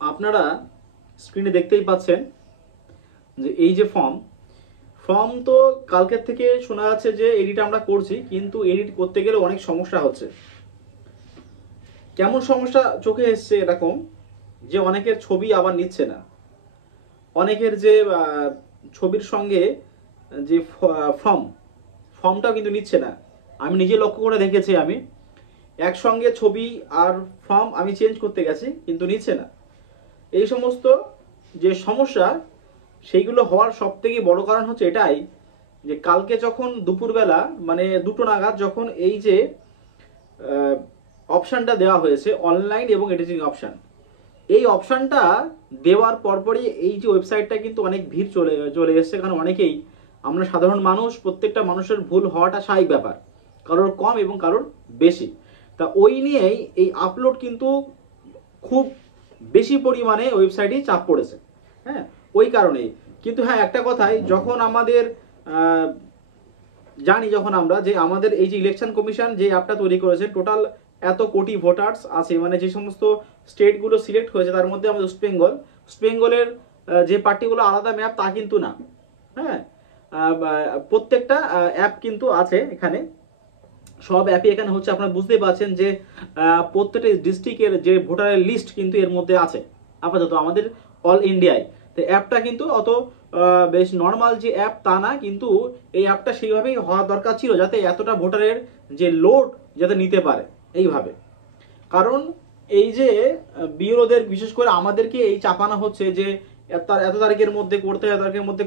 আপনারা স্ক্রিনে দেখতেই পাচ্ছেন যে এই যে ফর্ম তো কালকের থেকে শোনা যাচ্ছে যে এডিট আমরা করছি, কিন্তু এডিট করতে গেলে অনেক সমস্যা হচ্ছে। কেমন সমস্যা চোখে এসছে এরকম যে অনেকের ছবি আবার নিচ্ছে না, অনেকের যে ছবির সঙ্গে যে ফর্মটাও কিন্তু নিচ্ছে না। আমি নিজে লক্ষ্য করে দেখেছি, আমি একসঙ্গে ছবি আর ফর্ম আমি চেঞ্জ করতে গেছি কিন্তু নিচ্ছে না। এই সমস্ত যে সমস্যা সেইগুলো হওয়ার সব থেকে বড় কারণ হচ্ছে এটাই যে কালকে যখন দুপুরবেলা মানে 2টো নাগাদ যখন এই যে অপশানটা দেওয়া হয়েছে অনলাইন এবং এডিটিং অপশান, এই অপশানটা দেওয়ার পরপরই এই যে ওয়েবসাইটটা কিন্তু অনেক ভিড় চলে এসছে। কারণ অনেকেই, আমরা সাধারণ মানুষ, প্রত্যেকটা মানুষের ভুল হওয়াটা স্বাভাবিক ব্যাপার, কারোর কম এবং কারোর বেশি। তা ওই নিয়েই এই আপলোড কিন্তু খুব বেশি পরিমাণে ওয়েবসাইটেই চাপ পড়েছে। হ্যাঁ, ওই কারণেই। কিন্তু হ্যাঁ, একটা কথাই, যখন আমাদের জানি যখন আমরা যে আমাদের এই যে ইলেকশন কমিশন যে অ্যাপটা তৈরি করেছে, টোটাল এত কোটি ভোটার্স আছে, মানে যে সমস্ত স্টেটগুলো সিলেক্ট হয়েছে তার মধ্যে আমাদের ওয়েস্ট বেঙ্গলের যে পার্টিগুলো আলাদা ম্যাপ তা কিন্তু না। হ্যাঁ, প্রত্যেকটা অ্যাপ কিন্তু আছে এখানে, সব অ্যাপই এখানে হচ্ছে। আপনারা বুঝতেই পারছেন যে প্রত্যেকটা ডিস্ট্রিক্টের যে ভোটারের লিস্ট কিন্তু এর মধ্যে আছে আপাতত আমাদের অল ইন্ডিয়ায়। তো অ্যাপটা কিন্তু অত বেশ নর্মাল যে অ্যাপ তা না, কিন্তু এই অ্যাপটা সেইভাবেই হওয়া দরকার ছিল যাতে এতটা ভোটারের যে লোড যাতে নিতে পারে এইভাবে। কারণ এই যে বিএলওদের বিশেষ করে আমাদেরকে এই চাপানো হচ্ছে যে এত তারিখের মধ্যে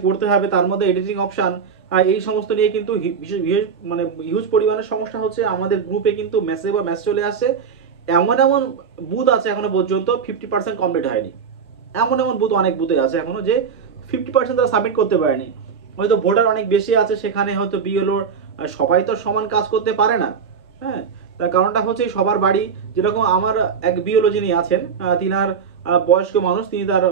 করতে হবে, তার মধ্যে এডিটিং অপশান, এই সমস্ত নিয়ে কিন্তু মানে হিউজ পরিমাণের সমস্যা হচ্ছে। আমাদের গ্রুপে কিন্তু মেসেজ চলে আসছে, এমন এমন বুথ আছে এখনো পর্যন্ত 50% কমপ্লিট হয়নি। এমন বুথ, অনেক বুথে আছে এখনো যে 50% তারা সাবমিট করতে পারেনি। হয়তো ভোটার অনেক বেশি আছে সেখানে, হয়তো বিএলওর সবাই তো সমান কাজ করতে পারে না। হ্যাঁ, তার কারণটা হচ্ছে সবার বাড়ি, যেরকম আমার এক বিএলও যিনি আছেন, তিনার বয়স্ক মানুষ, তিনি তার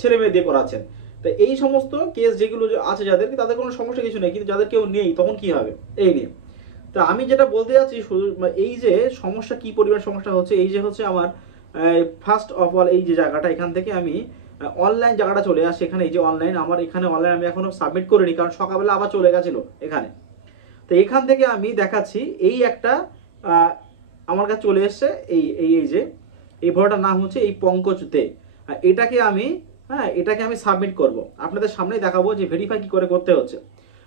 ছেলে মেয়ে দিয়ে করাচ্ছেন। তো এই সমস্ত কেস যেগুলো আছে যাদেরকে, তাদের কোনো সমস্যা কিছু নেই, কিন্তু যাদের কেউ নেই তখন কি হবে এই নিয়ে। তা আমি যেটা বলতে যাচ্ছি, এই যে সমস্যা, কি পরিমাণ সমস্যা হচ্ছে, এই যে হচ্ছে আমার ফার্স্ট অফ অল এই যে জায়গাটা, এখান থেকে আমি অনলাইন জায়গাটা চলে আসছে। এখানে এই যে অনলাইন, আমার এখানে অনলাইন আমি এখনো সাবমিট করিনি, কারণ সকালবেলা আবার চলে গেছিল এখানে। তো এখান থেকে আমি দেখাচ্ছি, এই একটা আমার কাছে চলে এসছে, এই যে এই ভোটারটার নাম হচ্ছে এই পঙ্কজ দে। এটাকে আমি সাবমিট করব, আপনাদের সামনেই দেখাবো যে ভেরিফাই কি করে করতে হচ্ছে।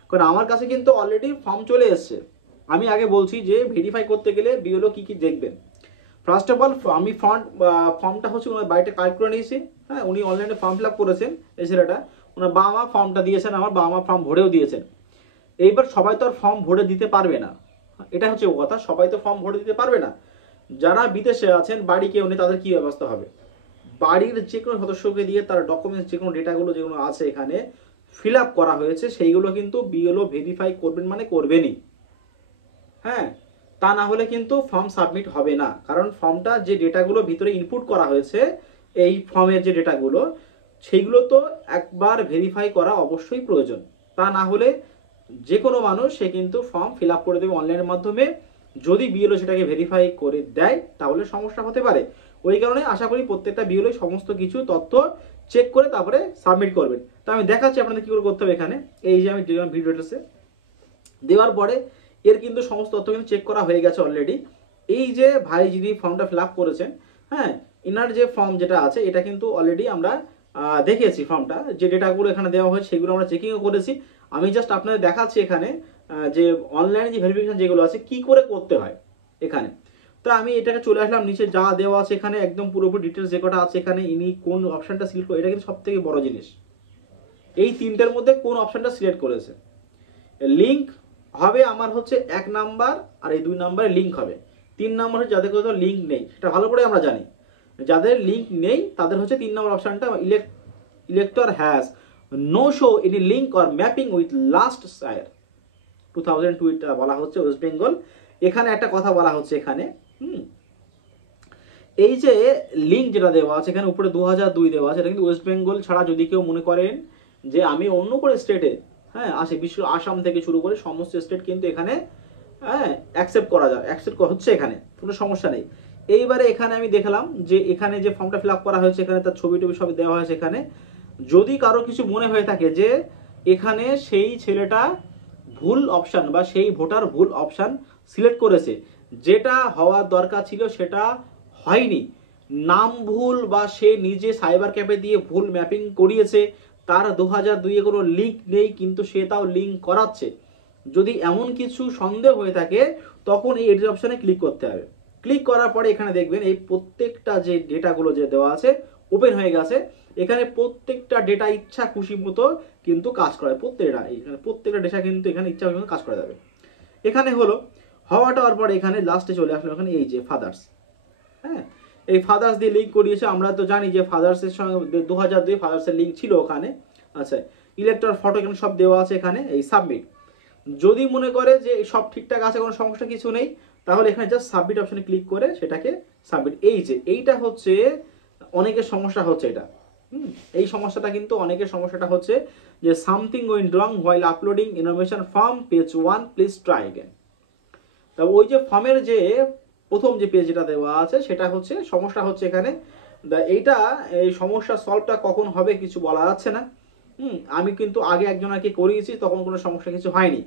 কারণ আমার কাছে কিন্তু অলরেডি ফর্ম চলে এসছে। আমি আগে বলছি যে ভেরিফাই করতে গেলে বিএলও কি দেখবেন। ফার্স্ট অফ অল আমি ফর্মটা হচ্ছে ওনার বাড়িতে কালেক্ট করে নিয়েছি। হ্যাঁ, উনি অনলাইনে ফর্ম ফিল আপ করেছেন, এই ছেলেটা, ওনার বাবা মা ফর্মটা দিয়েছেন, আমার বাবা মা ফর্ম ভরেও দিয়েছেন। এইবার সবাই তো আর ফর্ম ভরে দিতে পারবে না, এটা হচ্ছে কথা, সবাই তো ফর্ম ভরে দিতে পারবে না। যারা বিদেশে আছেন, বাড়ি কেউ নেই, তাদের কি ব্যবস্থা হবে? বাড়ির যে কোনো সদস্যকে দিয়ে তার ডকুমেন্টস যে কোনো ডেটাগুলো যেগুলো আছে এখানে ফিল আপ করা হয়েছে, সেইগুলো কিন্তু বিএলও ভেরিফাই করবেন, মানে করবেনই। হ্যাঁ, তা না হলে কিন্তু ফর্ম সাবমিট হবে না। কারণ ফর্মটা যে ডেটাগুলো ভিতরে ইনপুট করা হয়েছে, এই ফর্মের যে ডেটাগুলো, সেইগুলো তো একবার ভেরিফাই করা অবশ্যই প্রয়োজন। তা না হলে যে কোনো মানুষ সে কিন্তু ফর্ম ফিল আপ করে দেবে অনলাইনের মাধ্যমে। যদি বিএলও সেটাকে ভেরিফাই করে দেয় তাহলে সমস্যা হতে পারে। ওই কারণে আশা করি প্রত্যেকটা বিএলও সমস্ত কিছু তথ্য চেক করে তারপরে সাবমিট করবেন। তো আমি দেখাচ্ছি আপনাদের কি করে করতে হবে। এখানে এই যে আমি দিলাম ভিডিও অ্যাড্রেসে, দেওয়ার পরে এর কিন্তু সমস্ত তথ্য কিন্তু চেক করা হয়ে গেছে অলরেডি। এই যে ভাই যিনি ফর্মটা ফিল আপ করেছেন, হ্যাঁ, ইনার যে ফর্ম যেটা আছে এটা কিন্তু অলরেডি আমরা দেখিয়েছি। ফর্মটা যে ডেটাগুলো এখানে দেওয়া হয়েছে সেগুলো আমরা চেকিংও করেছি। আমি জাস্ট আপনাদের দেখাচ্ছি এখানে যে অনলাইনে যে ভেরিফিকেশন যেগুলো আছে কি করে করতে হয় এখানে। তো আমি এটাকে চলে আসলাম, নিচে যা দেওয়া আছে এখানে একদম পুরোপুরি ডিটেলস যে কটা আছে এখানে, ইনি কোন অপশনটা সিলেক্ট করে, এটা কিন্তু সব থেকে বড় জিনিস। এই তিনটের মধ্যে কোন অপশনটা সিলেক্ট করেছে। লিঙ্ক হবে আমার হচ্ছে 1 নাম্বার, আর এই 2 নাম্বারে লিঙ্ক হবে। 3 নাম্বার হচ্ছে যাদের কোথাও লিঙ্ক নেই, সেটা ভালো করে আমরা জানি। যাদের লিঙ্ক নেই তাদের হচ্ছে 3 নম্বর অপশনটা, elector has no show any link or mapping with last SIR 2002 এটা বলা হচ্ছে ওয়েস্ট বেঙ্গল। এখানে একটা কথা বলা হচ্ছে এখানে, এই যে লিঙ্ক যেটা দেওয়া আছে এখানে উপরে 2002 দেওয়া আছে, এটা কিন্তু ওয়েস্ট বেঙ্গল ছাড়া যদি কেউ মনে করেন যে আমি অন্য করে স্টেটে, হ্যাঁ, আসে বিশ্ব আসাম থেকে শুরু করে সমস্ত স্টেট কিন্তু এখানে, হ্যাঁ, অ্যাকসেপ্ট করা যায়, অ্যাকসেপ্ট হচ্ছে, এখানে কোনো সমস্যা নেই। এইবারে এখানে আমি দেখলাম যে এখানে যে ফর্মটা ফিল আপ করা হয়েছে এখানে তার ছবি টবি সব দেওয়া হয়েছে এখানে। যদি কারো কিছু মনে হয়ে থাকে যে এখানে সেই ছেলেটা ভুল অপশান বা সেই ভোটার ভুল অপশান সিলেক্ট করেছে, যেটা হওয়ার দরকার ছিল সেটা হয়নি, নাম ভুল বা সে নিজে সাইবার ক্যাফে দিয়ে ভুল ম্যাপিং করিয়েছে, তার 2002-এ কোনো লিঙ্ক নেই কিন্তু সে তাও লিঙ্ক করাচ্ছে, যদি এমন কিছু সন্দেহ হয়ে থাকে তখন এই এডিট অপশানে ক্লিক করতে হবে। ক্লিক করার পরে এখানে দেখবেন এই প্রত্যেকটা যে ডেটাগুলো যে দেওয়া আছে ওপেন হয়ে গেছে। এখানে প্রত্যেকটা ডেটা ইচ্ছা খুশি মতো কিন্তু কাজ করে, প্রত্যেকটা ডেটা কিন্তু এখানে ইচ্ছা খুশি মতো কাজ করা যাবে। এখানে হলো হওয়ার পরে এখানে লাস্টে চলে আসলো এখানে এই যে ফাদার্স, হ্যাঁ এই ফাদার্স দিয়ে লিঙ্ক করিয়েছে। আমরা তো জানি যে ফাদার্সের সঙ্গে 2002 ফাদার্সের লিঙ্ক ছিল ওখানে। আচ্ছা, ইলেকটর ফটো এখানে সব দেওয়া আছে এখানে, এই সাবমিট। যদি মনে করে যে সব ঠিকঠাক আছে, কোনো সমস্যা কিছু নেই, তাহলে এখানে জাস্ট সাবমিট অপশনে ক্লিক করে সেটাকে সাবমিট। এই যে এইটা হচ্ছে অনেকের সমস্যা হচ্ছে এটা, এই সমস্যাটা কিন্তু অনেকের সমস্যাটা হচ্ছে যে something going wrong while uploading information form page 1 please try again. তা ওই যে ফর্মের যে প্রথম যে পেজ যেটা দেওয়া আছে সেটা হচ্ছে সমস্যা হচ্ছে এখানে। এইটা এই সমস্যা সলভটা কখন হবে কিছু বলা যাচ্ছে না। আমি কিন্তু আগে একজনকে করিয়েছি তখন কোনো সমস্যা কিছু হয়নি,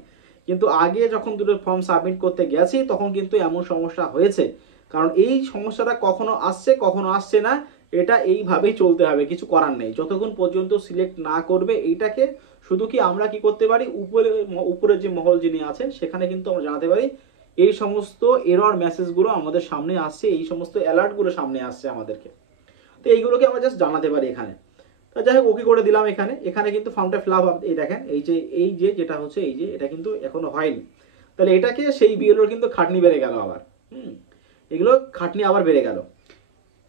কিন্তু আগে যখন দুটো ফর্ম সাবমিট করতে গেছি তখন কিন্তু এমন সমস্যা হয়েছে। কারণ এই সমস্যাটা কখনো আসছে কখনো আসছে না, এটা এইভাবেই চলতে হবে, কিছু করার নেই। যতক্ষণ পর্যন্ত সিলেক্ট না করবে এইটাকে, শুধু কি আমরা কি করতে পারি, উপরে যে মহল যিনি আছেন সেখানে কিন্তু আমরা জানাতে পারি এই সমস্ত এরর মেসেজগুলো আমাদের সামনে আসছে, এই সমস্ত অ্যালার্টগুলো সামনে আসছে আমাদেরকে। তো এইগুলোকে আমরা জাস্ট জানাতে পারি এখানে। তো যাই হোক, ওকে করে দিলাম এখানে। এখানে কিন্তু ফর্মটা ফিল আপ, এই দেখেন এই যে যেটা হচ্ছে এই যে এটা কিন্তু এখনো হয়নি। তাহলে এটাকে সেই বিএলওর কিন্তু খাটনি বেড়ে গেল আবার, এগুলো খাটনি আবার বেড়ে গেল।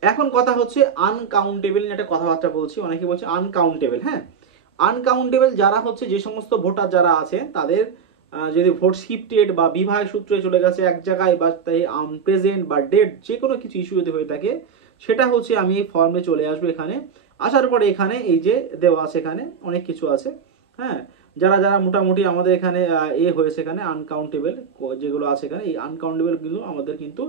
এখন কথা হচ্ছে আনকাউন্টেবল নিয়ে একটা কথাবার্তা বলছি। অনেকে বলছে আনকাউন্টেবল। হ্যাঁ, আনকাউন্টেবল যারা হচ্ছে যে সমস্ত ভোটার যারা আছে তাদের যদি ভোট শিফটেড বা বিবাহ সূত্রে চলে গেছে এক জায়গায়, বা তাই আনপ্রেজেন্ট বা ডেট যে কোনো কিছু ইস্যু যদি হয়ে থাকে, সেটা হচ্ছে আমি এই ফর্মে চলে আসবো। এখানে আসার পরে এখানে এই যে দেওয়া আছে এখানে অনেক কিছু আছে। হ্যাঁ, যারা যারা মোটামুটি আমাদের এখানে হয়েছে এখানে আনকাউন্টেবল যেগুলো আছে এখানে, এই আনকাউন্টেবল গুলো আমাদের কিন্তু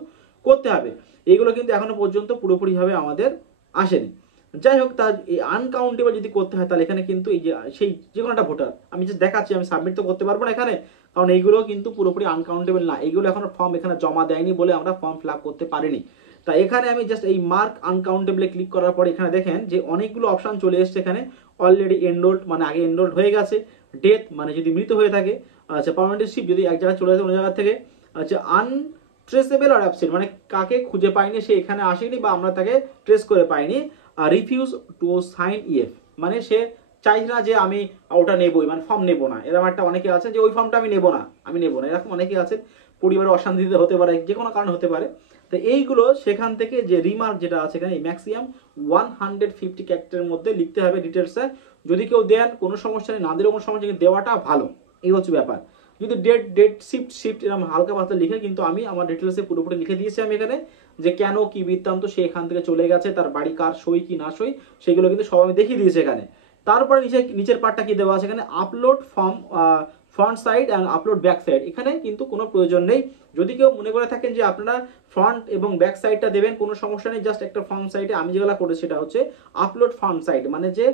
করতে হবে। এইগুলো কিন্তু এখনো পর্যন্ত পুরোপুরিভাবে আমাদের আসেনি। যাই হোক, তার এই আনকাউন্টেবল যদি করতে হয় তাহলে এখানে কিন্তু এই যে সেই যে কোনো একটা ভোটার আমি যে দেখাচ্ছি, আমি সাবমিট তো করতে পারবো না এখানে, কারণ এইগুলো কিন্তু পুরোপুরি আনকাউন্টেবল না, এইগুলো এখনো ফর্ম এখানে জমা দেয়নি বলে আমরা ফর্ম ফিল আপ করতে পারিনি। তাই এখানে আমি জাস্ট এই মার্ক আনকাউন্টেবলে ক্লিক করার পর এখানে দেখেন যে অনেকগুলো অপশন চলে এসছে এখানে। অলরেডি এনরোল্ড মানে আগে এনরোল্ড হয়ে গেছে, ডেথ মানে যদি মৃত হয়ে থাকে, আচ্ছা পার্মানেন্ট শিফট যদি এক জায়গায় চলে আসে অন্য জায়গা থেকে, আচ্ছা ট্রেসেবল আর অ্যাবসেন্ট মানে কাকে খুঁজে পাইনি, সে এখানে আসেনি বা আমরা তাকে ট্রেস করে পাইনি। আর রিফিউজ টু সাইন ইএফ মানে সে চাইছে না যে আমি ওটা নেবই, মানে ফর্ম নেবো না। এরকম একটা অনেকে আছে যে ওই ফর্মটা আমি নেবো না, এরকম অনেকে আছে। পরিবারের অশান্তিতে হতে পারে, যে কোনো কারণে হতে পারে। তো এইগুলো সেখান থেকে যে রিমার্ক যেটা আছে এখানে ম্যাক্সিমাম 150 ক্যারেক্টারের মধ্যে লিখতে হবে ডিটেলসে। যদি কেউ দেন কোনো সমস্যা নেই, না দিলেও কোনো সমস্যা নেই, দেওয়াটা ভালো, এই হচ্ছে ব্যাপার। যদি ডেট শিফট এরকম হালকা পাতলা লিখে, কিন্তু আমি আমার ডিটেলসে পুরোপুরি লিখে দিয়েছি আমি এখানে, যে কেন কি বৃত্তান্ত, সে এখান থেকে চলে গেছে, তার বাড়ি কার সই কি না সই সেগুলো কিন্তু সব আমি দেখিয়ে দিয়েছি এখানে। তারপরে নিচের পার্টটা কি দেওয়া আছে এখানে, upload form front side and upload back side. এখানে কিন্তু কোনো প্রয়োজন নেই। যদি কেউ মনে করে থাকেন যে আপনারা ফ্রন্ট এবং ব্যাক সাইডটা দেবেন, কোনো সমস্যা নেই। জাস্ট একটা ফর্ম সাইডে আমি যেগুলো করেছি সেটা হচ্ছে আপলোড ফর্ম সাইড, মানে যে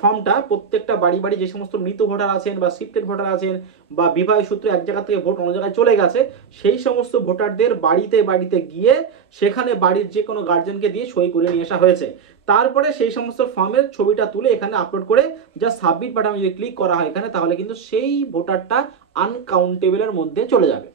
ফর্মটা প্রত্যেকটা বাড়ি বাড়ি যে সমস্ত মৃত ভোটার আছেন বা শিফটেড ভোটার আছেন বা বিবাহ সূত্রে এক জায়গা থেকে ভোট অন্য জায়গায় চলে গেছে, সেই সমস্ত ভোটারদের বাড়িতে বাড়িতে গিয়ে সেখানে বাড়ির যে কোনো গার্জেনকে দিয়ে সই করে নিয়ে আসা হয়েছে। তারপরে সেই সমস্ত ফর্মের ছবিটা তুলে এখানে আপলোড করে জাস্ট সাবমিট বাটনে যদি ক্লিক করা হয় এখানে, তাহলে কিন্তু সেই ভোটারটা আনকাউন্টেবলের মধ্যে চলে যাবে।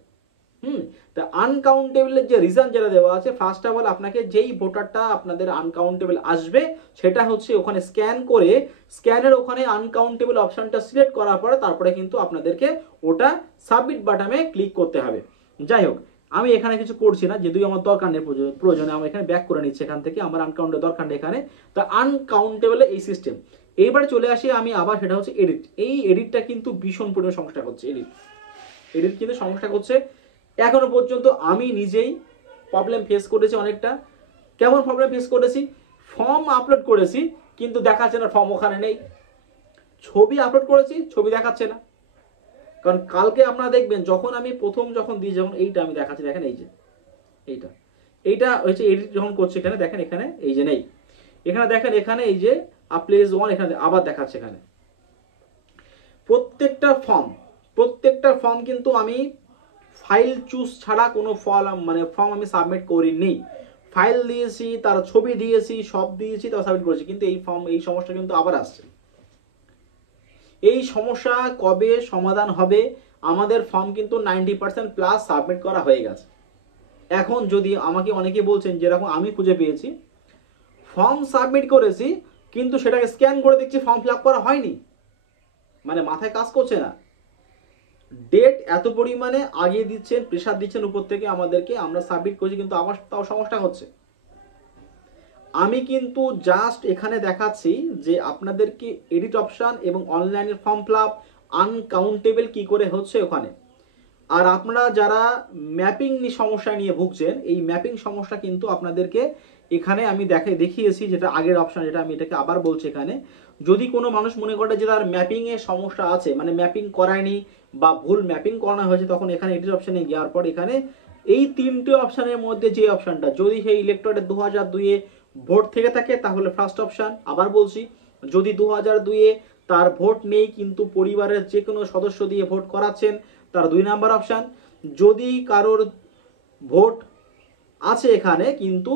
তা আনকাউন্টেবলের যে রিজন যেটা দেওয়া আছে, ফার্স্ট অফ অল আপনাকে যেই ভোটারটা আপনাদের আনকাউন্টেবল আসবে সেটা হচ্ছে ওখানে স্ক্যান করে, স্ক্যানের ওখানে আনকাউন্টেবল অপশনটা সিলেক্ট করার পরে তারপরে কিন্তু আপনাদেরকে ওটা সাবমিট বাটনে ক্লিক করতে হবে। যাই হোক, আমি এখানে কিছু করছি না, যেহেতু আমার দরকার নেই প্রয়োজনে আমি এখানে ব্যাক করে নিচ্ছি এখান থেকে, আমার আনকাউন্টেবল দরকার নেই এখানে। তা আনকাউন্টেবলে এই সিস্টেম। এইবার চলে আসি আমি আবার, সেটা হচ্ছে এডিট। এই এডিটটা কিন্তু ভীষণ পরিমাণে সমস্যা করছে, এডিট কিন্তু সমস্যা করছে। এখনো পর্যন্ত আমি নিজেই প্রবলেম ফেস করেছি অনেকটা। কেমন প্রবলেম ফেস করেছি, ফর্ম আপলোড করেছি কিন্তু দেখাচ্ছে না ফর্ম ওখানে নেই, ছবি আপলোড করেছি ছবি দেখাচ্ছে না। কারণ কালকে আপনারা দেখবেন যখন আমি প্রথম যখন দিই, যখন এইটা আমি দেখাচ্ছি দেখেন, এই যে এইটা, এইটা হচ্ছে এডিট যখন করছে এখানে দেখেন, এখানে এই যে নেই, এখানে দেখেন এখানে এই যে প্লেস 1 এখানে আবার দেখাচ্ছে। এখানে প্রত্যেকটা ফর্ম কিন্তু আমি ফাইল চুজ ছাড়া কোনো ফর্ম আমি সাবমিট করিনি। ফাইল দিয়েছি, তার ছবি দিয়েছি, সব দিয়েছি, তার সাবমিট করেছি, কিন্তু এই সমস্যা কিন্তু আবার আসছে। এই সমস্যা কবে সমাধান হবে? আমাদের ফর্ম কিন্তু 90% প্লাস সাবমিট করা হয়ে গেছে। এখন যদি আমাকে অনেকে বলছেন, যেরকম আমি খুঁজে পেয়েছি, ফর্ম সাবমিট করেছি কিন্তু সেটাকে স্ক্যান করে দেখছি ফর্ম ফিল আপ করা হয়নি, মানে মাথায় কাজ করছে না। ডেট এত পরিমাণে আগিয়ে দিচ্ছেন, প্রেশার দিচ্ছেন উপর থেকে আমাদেরকে, আমরা সাবমিট করছি কিন্তু আমার তাও সমস্যা হচ্ছে। আমি কিন্তু জাস্ট এখানে দেখাচ্ছি যে আপনাদেরকে এডিট অপশন এবং অনলাইনের ফর্ম ফিল আপ আনকাউন্টেবল কি করে হচ্ছে ওখানে। আর আপনারা যারা ম্যাপিং সমস্যা নিয়ে ভুগছেন, এই ম্যাপিং সমস্যা কিন্তু আপনাদেরকে এখানে আমি দেখিয়েছি, যেটা আগের অপশন, যেটা আমি এটাকে আবার বলছি। এখানে যদি কোনো মানুষ মনে করে যে তার ম্যাপিং এর সমস্যা আছে, মানে ম্যাপিং করায়নি বা ভুল ম্যাপিং করানো হয়েছে, তখন এখানে এডিট অপশনে যাওয়ার পর এখানে এই তিনটে অপশনের মধ্যে যে অপশনটা, যদি সেই ইলেক্টরের 2002-এ ভোট থেকে থাকে তাহলে ফার্স্ট অপশন। আবার বলছি, যদি 2002-এ তার ভোট নেই কিন্তু পরিবারের যে কোনো সদস্য দিয়ে ভোট করাচ্ছেন, তার 2 নাম্বার অপশন। যদি কারোর ভোট আছে এখানে কিন্তু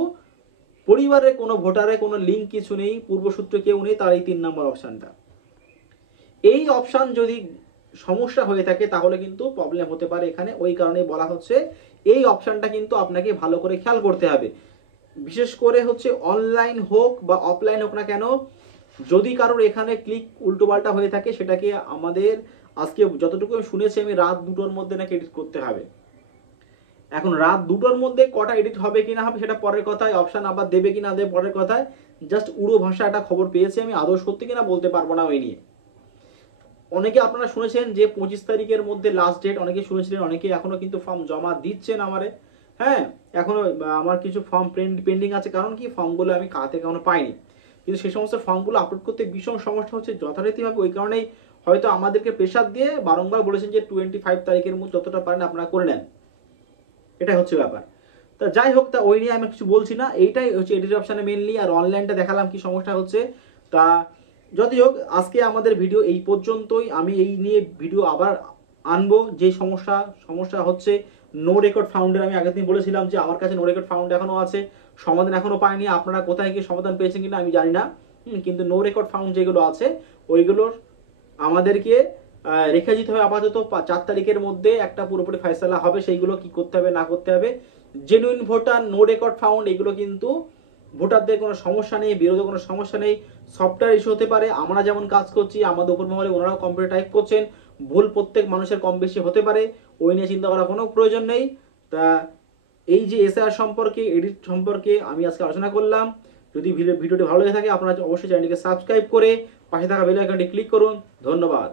পরিবারের কোনো ভোটারের কোনো লিঙ্ক কিছু নেই, পূর্বসূত্রে কেউ নেই, তার এই 3 নাম্বার অপশনটা। এই অপশন যদি সমস্যা হয়ে থাকে তাহলে কিন্তু প্রবলেম হতে পারে এখানে। ওই কারণে বলা হচ্ছে এই অপশনটা কিন্তু আপনাকে ভালো করে খেয়াল করতে হবে। বিশেষ করে হচ্ছে অনলাইন হোক বা অফলাইন হোক না কেন, যদি কারোর এখানে ক্লিক উল্টোপাল্টা হয়ে থাকে, সেটাকে আমাদের আজকে যতটুকু শুনেছি আমি, রাত 2টোর মধ্যে নাকি এডিট করতে হবে। এখন রাত 2টোর মধ্যে কটা এডিট হবে কি না হবে সেটা পরের কথায়, অপশন আবার দেবে কি না দেবে পরের কথায়। জাস্ট উড়ো ভাষা একটা খবর পেয়েছি আমি, আদৌ সত্যি কিনা বলতে পারবো না ওই নিয়ে। অনেকে আপনারা শুনেছেন যে 25 তারিখের মধ্যে লাস্ট ডেট, অনেকে শুনেছিলেন, অনেকে এখনো কিন্তু ফর্ম জমা দিচ্ছেন আমারে। হ্যাঁ, এখনো আমার কিছু ফর্ম পেন্ডিং আছে, কারণ কি ফর্মগুলো আমি কাতে এখনো পাইনি, কিন্তু সেই সমস্ত ফর্মগুলো আপলোড করতে ভীষণ সমস্যা হচ্ছে যথারীতিভাবে। ওই কারণেই হয়তো আমাদেরকে প্রেশার দিয়ে বারংবার বলেছেন যে 25 তারিখের মধ্যে যতটা পারেন আপনারা করে নেন, এটাই হচ্ছে ব্যাপার। তা যাই হোক, তা ওই নিয়ে আমি কিছু বলছি না, এইটাই হচ্ছে এডিট অপশানে মেনলি। আর অনলাইনটা দেখালাম কি সমস্যা হচ্ছে। তা যতই হোক, আজকে আমাদের ভিডিও এই পর্যন্তই। আমি এই নিয়ে ভিডিও আবার আনবো। যে সমস্যা হচ্ছে নো রেকর্ড ফাউন্ডের, আমি আগের দিন বলেছিলাম যে আমার কাছে নো রেকর্ড ফাউন্ড এখনো আছে, সমাধান এখনো পাইনি। আপনারা কোথায় গিয়ে সমাধান পেয়েছেন কিনা আমি জানি না, কিন্তু নো রেকর্ড ফাউন্ড যেগুলো আছে ওইগুলোর আমাদেরকে রেখে দিতে হবে আপাতত। 4 তারিখের মধ্যে একটা পুরোপুরি ফয়সালা হবে, সেইগুলো কি করতে হবে না করতে হবে। Genuine voter, no record found, এগুলো কিন্তু ভোটারদের কোনো সমস্যা নেই, বিরোধী কোনো সমস্যা নেই। সফটওয়্যার ইস্যু হতে পারে, আমরা যেমন কাজ করছি আমাদের উপর মহলে ওনারাও কম্পিউটার টাইপ করছেন, ভুল প্রত্যেক মানুষের কম বেশি হতে পারে, ওই নিয়ে চিন্তা করার কোনো প্রয়োজন নেই। তা এই যে এসআর সম্পর্কে, এডিট সম্পর্কে আমি আজকে আলোচনা করলাম। যদি ভিডিওটি ভালো লেগে থাকে আপনারা অবশ্যই চ্যানেলটিকে সাবস্ক্রাইব করে পাশে থাকা বেল আইকনটি ক্লিক করুন। ধন্যবাদ।